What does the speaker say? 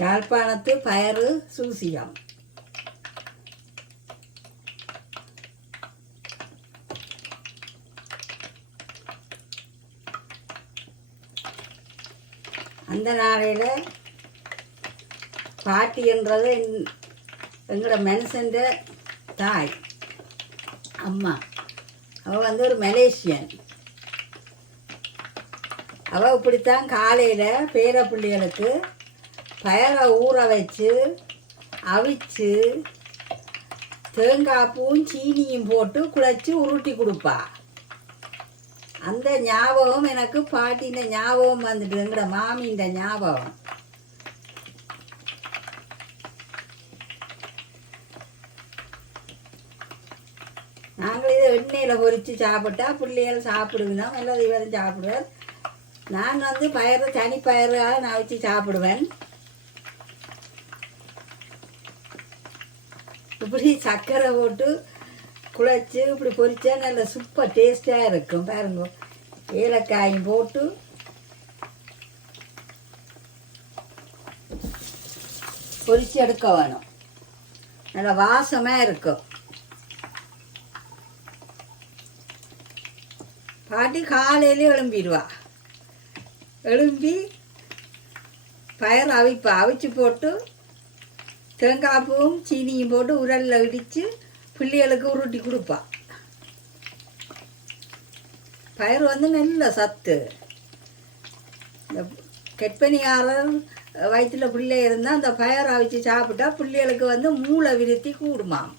யாழ்ப்பாணத்து பயறு சூசியம். அந்த நாளையில் பாட்டி என்றது எங்களோட மனுஷன் தாய் அம்மா. அவள் ஒரு மலேசியன். அவள் இப்படித்தான் காலையில் பேர பிள்ளைகளுக்கு பயரை ஊற வச்சு அவிச்சு தேங்காய் பூவும் சீனியும் போட்டு குழைச்சி உருட்டி கொடுப்பா. அந்த ஞாபகம் எனக்கு பாட்டின்ற ஞாபகம் வந்துட்டு, எங்கட மாமின்ற ஞாபகம். நாங்கள் இதை எண்ணெயில் பொரித்து சாப்பிட்டா பிள்ளைகள் சாப்பிடுவோம், எல்லாம் இவரும் சாப்பிடுவார். நான் பயிறு தனி பயிராக நான் வச்சு சாப்பிடுவேன். இப்படி சர்க்கரை போட்டு குழைச்சி இப்படி பொரிச்சா நல்ல சூப்பர் டேஸ்டாக இருக்கும். பாருங்க, ஏலக்காயும் போட்டு பொரிச்சு எடுக்க வேணும். நல்ல வாசமாக இருக்கும். பாட்டி காலையிலே எழும்பிடுவா. எழும்பி பயறு அவிப்பா. அவிச்சு போட்டு தேங்காய் பூவும் சீனியும் போட்டு உரலில் இடித்து பிள்ளைகளுக்கு உருட்டி கொடுப்பா. பயறு நல்ல சத்து. இந்த கெட்பனியாரர் வயிற்றுல பிள்ளை இருந்தால் அந்த பயறு அவிச்சு சாப்பிட்டா பிள்ளைகளுக்கு மூளை விருத்தி கூடுமாம்.